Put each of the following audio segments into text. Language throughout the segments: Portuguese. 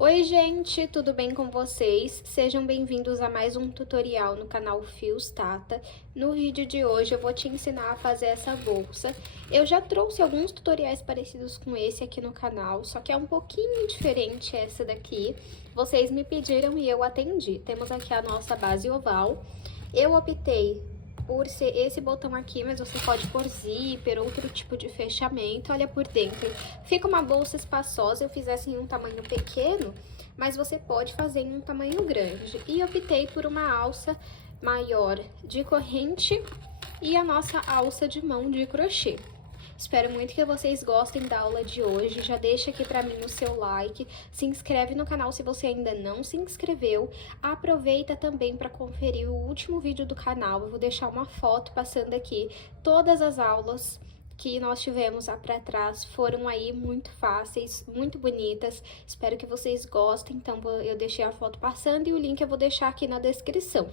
Oi gente, tudo bem com vocês? Sejam bem-vindos a mais um tutorial no canal Fios Tata. No vídeo de hoje eu vou te ensinar a fazer essa bolsa. Eu já trouxe alguns tutoriais parecidos com esse aqui no canal, só que é um pouquinho diferente essa daqui. Vocês me pediram e eu atendi. Temos aqui a nossa base oval. Eu optei por ser esse botão aqui, mas você pode pôr zíper, outro tipo de fechamento. Olha por dentro, fica uma bolsa espaçosa. Eu fiz essa em um tamanho pequeno, mas você pode fazer em um tamanho grande. E optei por uma alça maior de corrente e a nossa alça de mão de crochê. Espero muito que vocês gostem da aula de hoje. Já deixa aqui pra mim o seu like, se inscreve no canal se você ainda não se inscreveu. Aproveita também para conferir o último vídeo do canal. Eu vou deixar uma foto passando aqui. Todas as aulas que nós tivemos para trás foram aí muito fáceis, muito bonitas. Espero que vocês gostem, então eu deixei a foto passando e o link eu vou deixar aqui na descrição.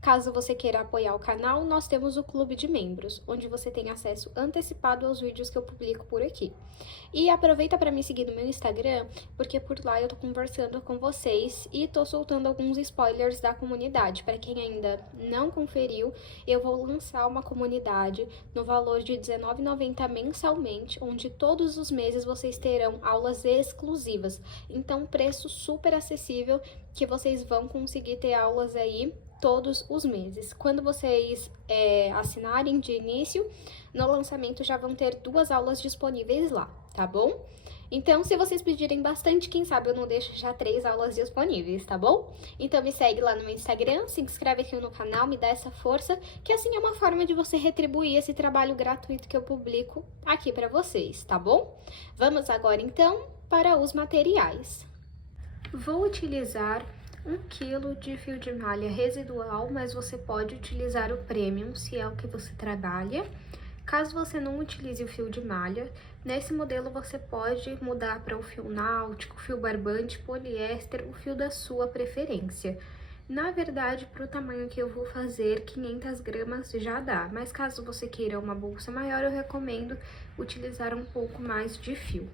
Caso você queira apoiar o canal, nós temos o clube de membros, onde você tem acesso antecipado aos vídeos que eu publico por aqui. E aproveita para me seguir no meu Instagram, porque por lá eu tô conversando com vocês e tô soltando alguns spoilers da comunidade. Para quem ainda não conferiu, eu vou lançar uma comunidade no valor de R$19,90 mensalmente, onde todos os meses vocês terão aulas exclusivas. Então, preço super acessível que vocês vão conseguir ter aulas aí todos os meses. Quando vocês assinarem de início, no lançamento já vão ter 2 aulas disponíveis lá, tá bom? Então, se vocês pedirem bastante, quem sabe eu não deixo já 3 aulas disponíveis, tá bom? Então, me segue lá no meu Instagram, se inscreve aqui no canal, me dá essa força, que assim é uma forma de você retribuir esse trabalho gratuito que eu publico aqui pra vocês, tá bom? Vamos agora, então, para os materiais. Vou utilizar 1 kg de fio de malha residual, mas você pode utilizar o premium, se é o que você trabalha. Caso você não utilize o fio de malha, nesse modelo você pode mudar para o fio náutico, fio barbante, poliéster, o fio da sua preferência. Na verdade, para o tamanho que eu vou fazer, 500 gramas já dá, mas caso você queira uma bolsa maior, eu recomendo utilizar um pouco mais de fio.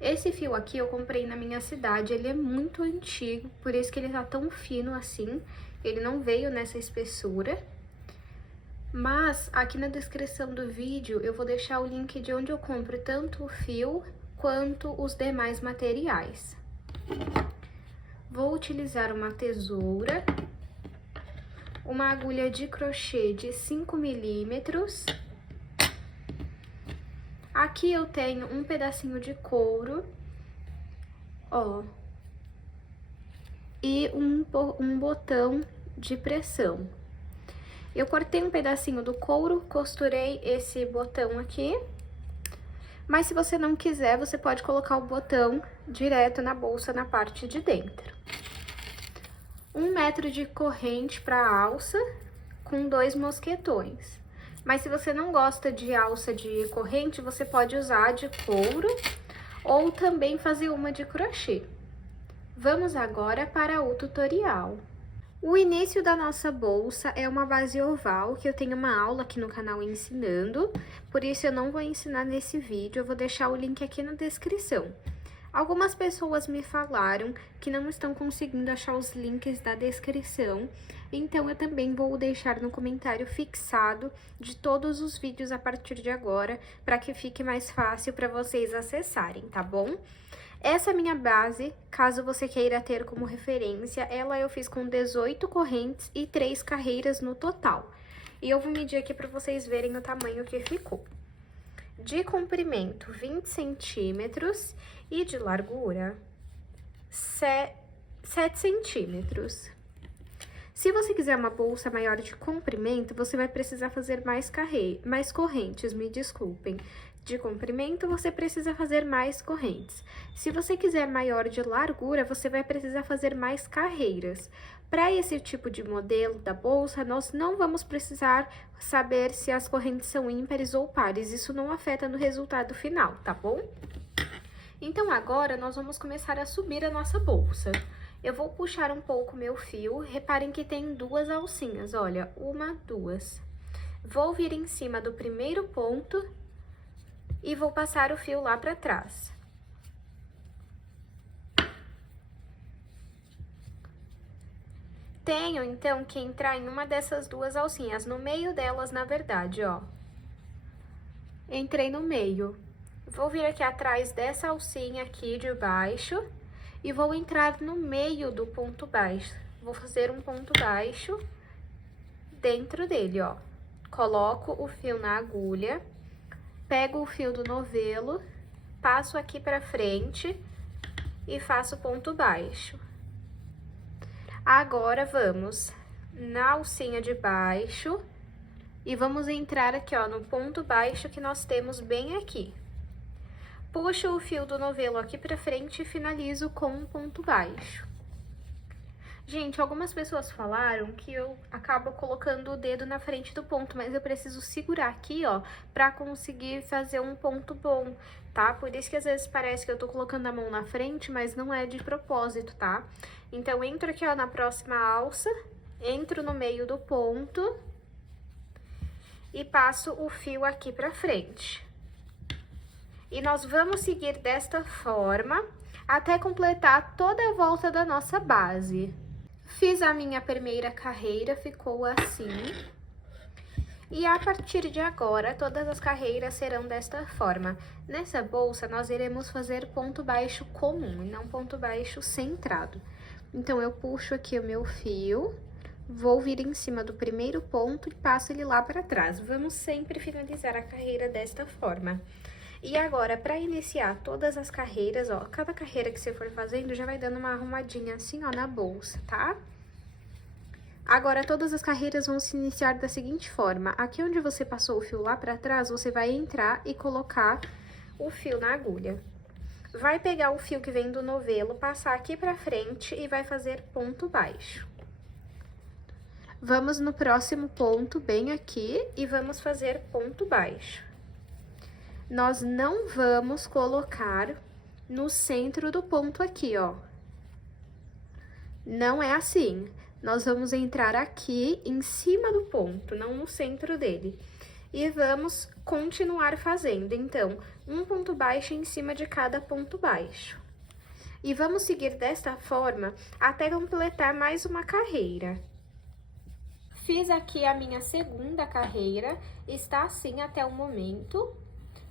Esse fio aqui eu comprei na minha cidade, ele é muito antigo, por isso que ele tá tão fino assim, ele não veio nessa espessura. Mas aqui na descrição do vídeo eu vou deixar o link de onde eu compro tanto o fio quanto os demais materiais. Vou utilizar uma tesoura, uma agulha de crochê de 5 milímetros. Aqui eu tenho um pedacinho de couro, ó, e um botão de pressão. Eu cortei um pedacinho do couro, costurei esse botão aqui, mas se você não quiser, você pode colocar o botão direto na bolsa, na parte de dentro. 1 metro de corrente para alça, com 2 mosquetões. Mas se você não gosta de alça de corrente, você pode usar de couro ou também fazer uma de crochê. Vamos agora para o tutorial. O início da nossa bolsa é uma base oval, que eu tenho uma aula aqui no canal ensinando, por isso eu não vou ensinar nesse vídeo, eu vou deixar o link aqui na descrição. Algumas pessoas me falaram que não estão conseguindo achar os links da descrição, então eu também vou deixar no comentário fixado de todos os vídeos a partir de agora, para que fique mais fácil para vocês acessarem, tá bom? Essa minha base, caso você queira ter como referência, ela eu fiz com 18 correntes e 3 carreiras no total. E eu vou medir aqui para vocês verem o tamanho que ficou. De comprimento, 20 centímetros e de largura, 7 centímetros. Se você quiser uma bolsa maior de comprimento, você vai precisar fazer mais correntes, me desculpem. De comprimento, você precisa fazer mais correntes. Se você quiser maior de largura, você vai precisar fazer mais carreiras. Para esse tipo de modelo da bolsa, nós não vamos precisar saber se as correntes são ímpares ou pares. Isso não afeta no resultado final, tá bom? Então, agora, nós vamos começar a subir a nossa bolsa. Eu vou puxar um pouco meu fio, reparem que tem 2 alcinhas, olha, 1, 2. Vou vir em cima do primeiro ponto e vou passar o fio lá para trás. Tenho, então, que entrar em uma dessas duas alcinhas, no meio delas, na verdade, ó. Entrei no meio. Vou vir aqui atrás dessa alcinha aqui de baixo e vou entrar no meio do ponto baixo. Vou fazer um ponto baixo dentro dele, ó. Coloco o fio na agulha, pego o fio do novelo, passo aqui pra frente e faço ponto baixo. Agora, vamos na alcinha de baixo e vamos entrar aqui, ó, no ponto baixo que nós temos bem aqui. Puxo o fio do novelo aqui pra frente e finalizo com um ponto baixo. Gente, algumas pessoas falaram que eu acabo colocando o dedo na frente do ponto, mas eu preciso segurar aqui, ó, pra conseguir fazer um ponto bom, tá? Por isso que às vezes parece que eu tô colocando a mão na frente, mas não é de propósito, tá? Então, entro aqui, ó, na próxima alça, entro no meio do ponto e passo o fio aqui pra frente. E nós vamos seguir desta forma até completar toda a volta da nossa base. Fiz a minha primeira carreira, ficou assim. E a partir de agora, todas as carreiras serão desta forma. Nessa bolsa, nós iremos fazer ponto baixo comum e não ponto baixo centrado. Então, eu puxo aqui o meu fio, vou vir em cima do primeiro ponto e passo ele lá para trás. Vamos sempre finalizar a carreira desta forma. E agora, para iniciar todas as carreiras, ó, cada carreira que você for fazendo, já vai dando uma arrumadinha assim, ó, na bolsa, tá? Agora, todas as carreiras vão se iniciar da seguinte forma. Aqui onde você passou o fio lá pra trás, você vai entrar e colocar o fio na agulha. Vai pegar o fio que vem do novelo, passar aqui pra frente e vai fazer ponto baixo. Vamos no próximo ponto, bem aqui, e vamos fazer ponto baixo. Nós não vamos colocar no centro do ponto aqui, ó. Não é assim. Nós vamos entrar aqui em cima do ponto, não no centro dele. E vamos continuar fazendo, então, um ponto baixo em cima de cada ponto baixo. E vamos seguir desta forma até completar mais uma carreira. Fiz aqui a minha segunda carreira, está assim até o momento.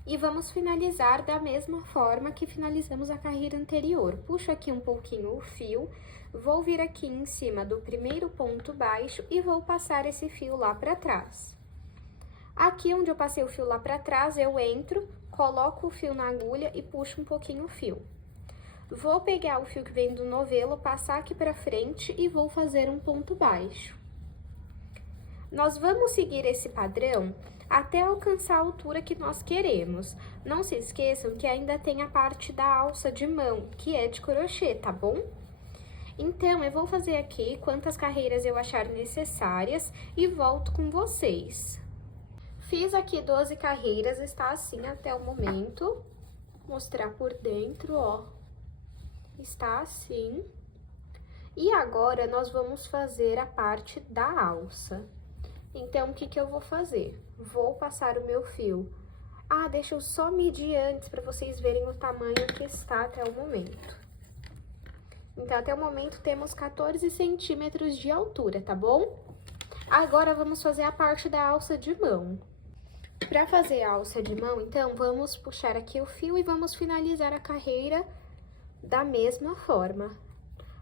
E vamos finalizar da mesma forma que finalizamos a carreira anterior. Puxo aqui um pouquinho o fio, vou vir aqui em cima do primeiro ponto baixo e vou passar esse fio lá pra trás. Aqui onde eu passei o fio lá pra trás, eu entro, coloco o fio na agulha e puxo um pouquinho o fio. Vou pegar o fio que vem do novelo, passar aqui pra frente e vou fazer um ponto baixo. Nós vamos seguir esse padrão até alcançar a altura que nós queremos. Não se esqueçam que ainda tem a parte da alça de mão, que é de crochê, tá bom? Então, eu vou fazer aqui quantas carreiras eu achar necessárias e volto com vocês. Fiz aqui 12 carreiras, está assim até o momento. Vou mostrar por dentro, ó. Está assim. E agora, nós vamos fazer a parte da alça. Então, o que que eu vou fazer? Vou passar o meu fio. Ah, deixa eu só medir antes para vocês verem o tamanho que está até o momento. Então, até o momento temos 14 centímetros de altura, tá bom? Agora, vamos fazer a parte da alça de mão. Para fazer a alça de mão, então, vamos puxar aqui o fio e vamos finalizar a carreira da mesma forma.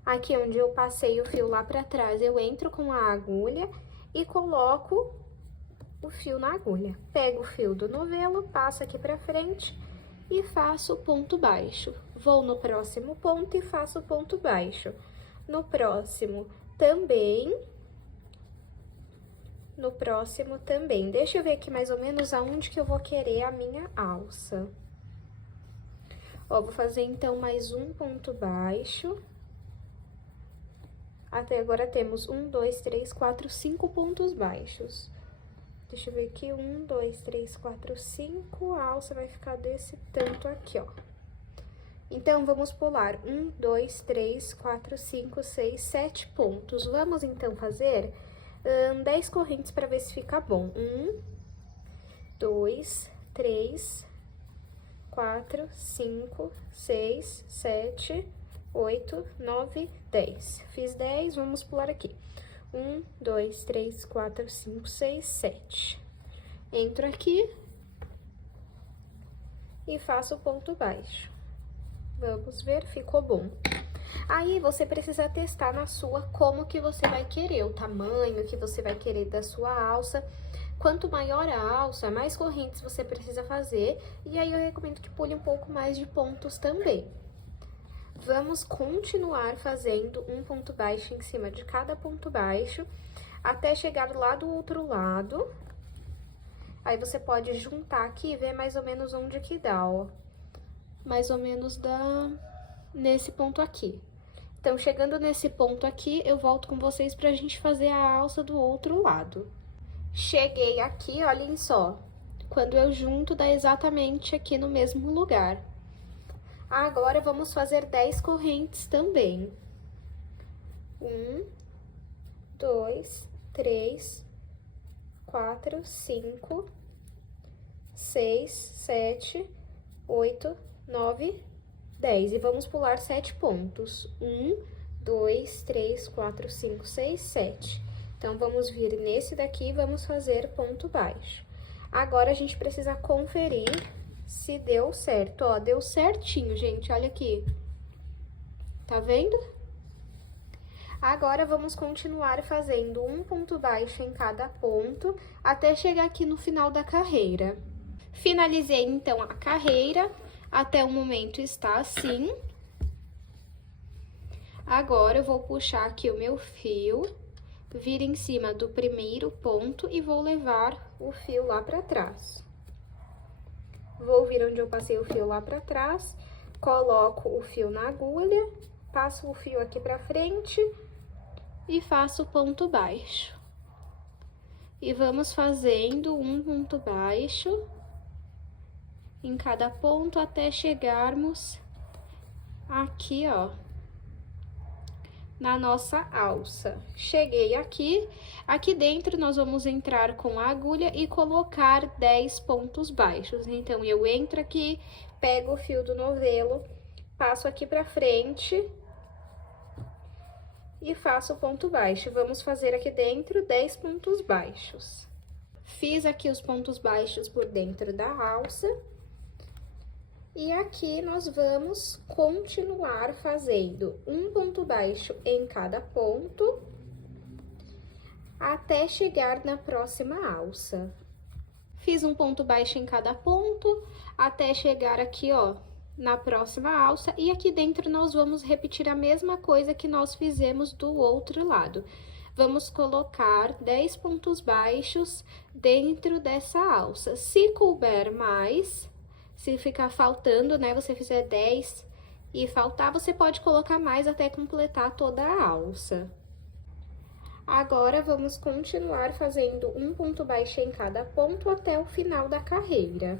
Aqui onde eu passei o fio lá para trás, eu entro com a agulha e coloco o fio na agulha. Pego o fio do novelo, passo aqui pra frente e faço ponto baixo. Vou no próximo ponto e faço ponto baixo. No próximo também. No próximo também. Deixa eu ver aqui mais ou menos aonde que eu vou querer a minha alça. Ó, vou fazer então mais um ponto baixo. Até agora temos 1, 2, 3, 4, 5 pontos baixos. Deixa eu ver aqui, 1, 2, 3, 4, 5, a alça vai ficar desse tanto aqui, ó. Então, vamos pular 1, 2, 3, 4, 5, 6, 7 pontos. Vamos, então, fazer 10 correntes para ver se fica bom. 1, 2, 3, 4, 5, 6, 7, 8, 9, 10. Fiz 10, vamos pular aqui. 1, 2, 3, 4, 5, 6, 7. Entro aqui e faço ponto baixo. Vamos ver, ficou bom. Aí, você precisa testar na sua como que você vai querer, o tamanho que você vai querer da sua alça. Quanto maior a alça, mais correntes você precisa fazer. E aí, eu recomendo que pule um pouco mais de pontos também. Vamos continuar fazendo um ponto baixo em cima de cada ponto baixo, até chegar lá do outro lado. Aí, você pode juntar aqui e ver mais ou menos onde que dá, ó. Mais ou menos nesse ponto aqui. Então, chegando nesse ponto aqui, eu volto com vocês pra gente fazer a alça do outro lado. Cheguei aqui, olhem só. Quando eu junto, dá exatamente aqui no mesmo lugar. Agora, vamos fazer 10 correntes também. 1, 2, 3, 4, 5, 6, 7, 8, 9, 10. E vamos pular 7 pontos. 1, 2, 3, 4, 5, 6, 7. Então, vamos vir nesse daqui e vamos fazer ponto baixo. Agora, a gente precisa conferir se deu certo. Ó, deu certinho, gente, olha aqui. Tá vendo? Agora, vamos continuar fazendo um ponto baixo em cada ponto, até chegar aqui no final da carreira. Finalizei, então, a carreira. Até o momento está assim. Agora, eu vou puxar aqui o meu fio, vir em cima do primeiro ponto e vou levar o fio lá pra trás. Vou vir onde eu passei o fio lá pra trás, coloco o fio na agulha, passo o fio aqui pra frente e faço ponto baixo. E vamos fazendo um ponto baixo em cada ponto até chegarmos aqui, ó, na nossa alça. Cheguei aqui, aqui dentro nós vamos entrar com a agulha e colocar 10 pontos baixos. Então, eu entro aqui, pego o fio do novelo, passo aqui pra frente e faço ponto baixo. Vamos fazer aqui dentro 10 pontos baixos. Fiz aqui os pontos baixos por dentro da alça. E aqui, nós vamos continuar fazendo um ponto baixo em cada ponto, até chegar na próxima alça. Fiz um ponto baixo em cada ponto, até chegar aqui, ó, na próxima alça. E aqui dentro, nós vamos repetir a mesma coisa que nós fizemos do outro lado. Vamos colocar 10 pontos baixos dentro dessa alça. Se couber mais... Se ficar faltando, né, você fizer 10 e faltar, você pode colocar mais até completar toda a alça. Agora, vamos continuar fazendo um ponto baixo em cada ponto até o final da carreira.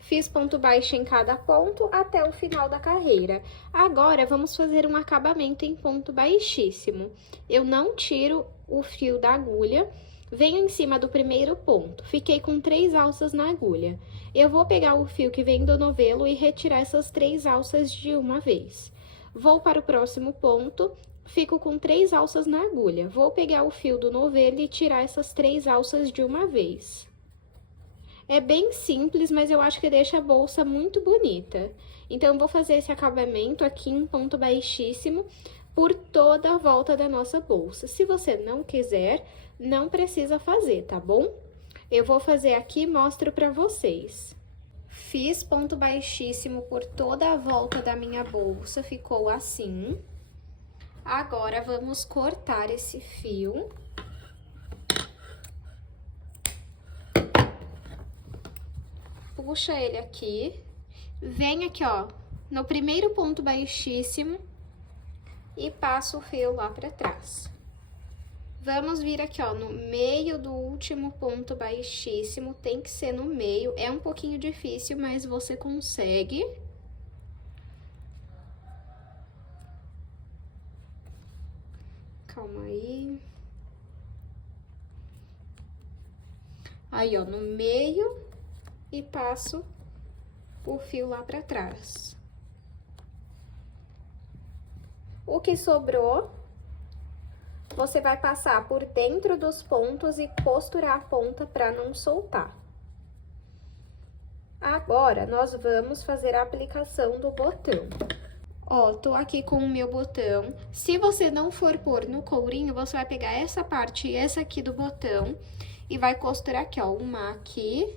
Fiz ponto baixo em cada ponto até o final da carreira. Agora, vamos fazer um acabamento em ponto baixíssimo. Eu não tiro o fio da agulha. Venho em cima do primeiro ponto, fiquei com 3 alças na agulha. Eu vou pegar o fio que vem do novelo e retirar essas 3 alças de uma vez. Vou para o próximo ponto, fico com 3 alças na agulha. Vou pegar o fio do novelo e tirar essas 3 alças de uma vez. É bem simples, mas eu acho que deixa a bolsa muito bonita. Então, eu vou fazer esse acabamento aqui em ponto baixíssimo por toda a volta da nossa bolsa. Se você não quiser, não precisa fazer, tá bom? Eu vou fazer aqui e mostro pra vocês. Fiz ponto baixíssimo por toda a volta da minha bolsa, ficou assim. Agora, vamos cortar esse fio. Puxa ele aqui, vem aqui, ó, no primeiro ponto baixíssimo e passa o fio lá pra trás. Vamos vir aqui, ó, no meio do último ponto baixíssimo, tem que ser no meio, é um pouquinho difícil, mas você consegue. Calma aí. Aí, ó, no meio e passo o fio lá pra trás. O que sobrou, você vai passar por dentro dos pontos e costurar a ponta para não soltar. Agora, nós vamos fazer a aplicação do botão. Ó, tô aqui com o meu botão. Se você não for pôr no courinho, você vai pegar essa parte e essa aqui do botão e vai costurar aqui, ó, uma aqui.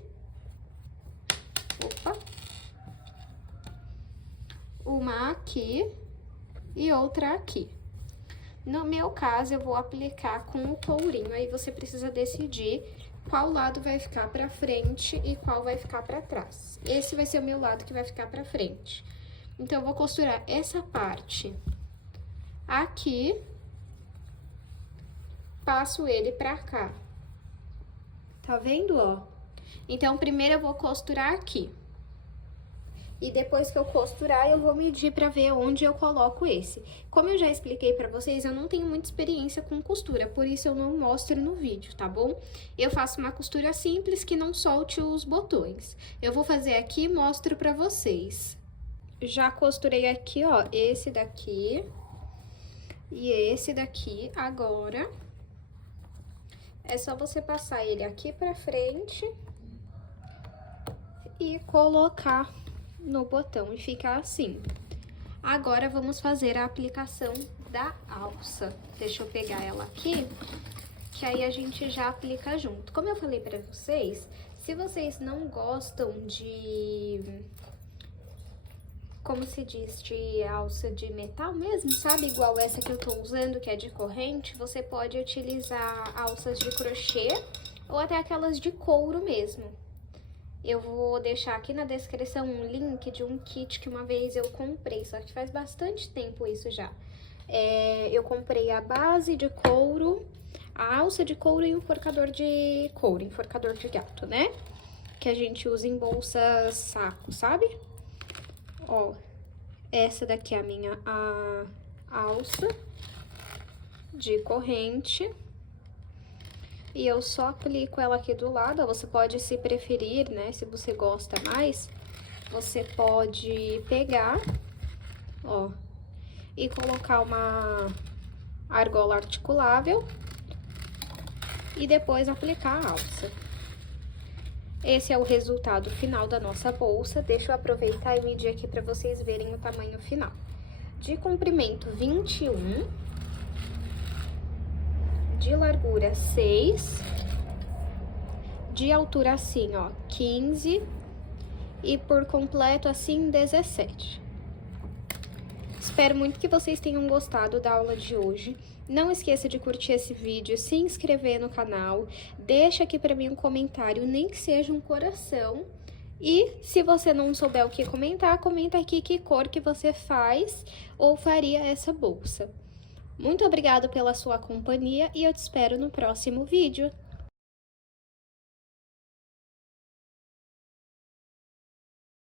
Opa! Uma aqui e outra aqui. No meu caso, eu vou aplicar com o courinho, aí você precisa decidir qual lado vai ficar pra frente e qual vai ficar pra trás. Esse vai ser o meu lado que vai ficar pra frente. Então, eu vou costurar essa parte aqui, passo ele pra cá. Tá vendo, ó? Então, primeiro eu vou costurar aqui. E depois que eu costurar, eu vou medir pra ver onde eu coloco esse. Como eu já expliquei pra vocês, eu não tenho muita experiência com costura, por isso eu não mostro no vídeo, tá bom? Eu faço uma costura simples que não solte os botões. Eu vou fazer aqui e mostro pra vocês. Já costurei aqui, ó, esse daqui e esse daqui. Agora, é só você passar ele aqui pra frente e colocar no botão e ficar assim. Agora, vamos fazer a aplicação da alça. Deixa eu pegar ela aqui, que aí a gente já aplica junto. Como eu falei pra vocês, se vocês não gostam de, como se diz, de alça de metal mesmo, sabe? Igual essa que eu tô usando, que é de corrente, você pode utilizar alças de crochê ou até aquelas de couro mesmo. Eu vou deixar aqui na descrição um link de um kit que uma vez eu comprei, só que faz bastante tempo isso já. Eu comprei a base de couro, a alça de couro e um enforcador de couro, enforcador de gato, né? Que a gente usa em bolsa saco, sabe? Ó, essa daqui é a minha alça de corrente. E eu só aplico ela aqui do lado, ó, você pode, se preferir, né, se você gosta mais, você pode pegar, ó, e colocar uma argola articulável e depois aplicar a alça. Esse é o resultado final da nossa bolsa. Deixa eu aproveitar e medir aqui pra vocês verem o tamanho final. De comprimento, 21. De largura, 6, de altura assim, ó, 15, e por completo assim, 17. Espero muito que vocês tenham gostado da aula de hoje. Não esqueça de curtir esse vídeo, se inscrever no canal, deixa aqui pra mim um comentário, nem que seja um coração. E se você não souber o que comentar, comenta aqui que cor que você faz ou faria essa bolsa. Muito obrigada pela sua companhia e eu te espero no próximo vídeo.